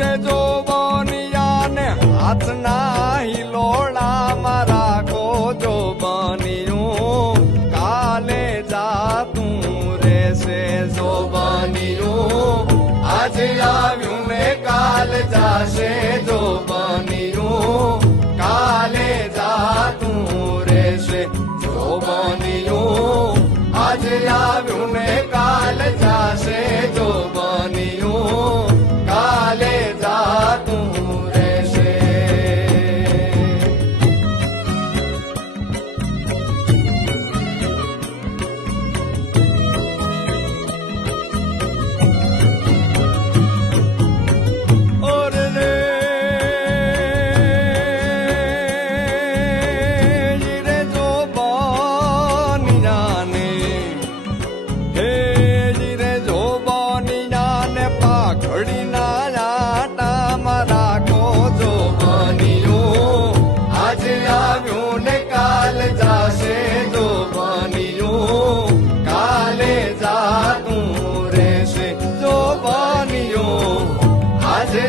રે જો બનિયાને હાથના હિલોળામાં રાખો જો બનિયું કાલે જાતું રહેશે જો બનિયું આજે આવ્યું ને કાલ જાશે જો બનિયું કાલે જાતું રહેશે જો બનિયું આજે આવ્યું ને કાલ જાશે જો બનિયું કાલે જાતું રહેશે. ઓર રે રે જો બનિયાને હે રે જો બનિયાને પાઘડીના આટામાં રાખો જો બનિયું આજે આવ્યું ને કાલ જાશે જો બનિયું કાલે જાતું રહેશે જો બનિયું આજે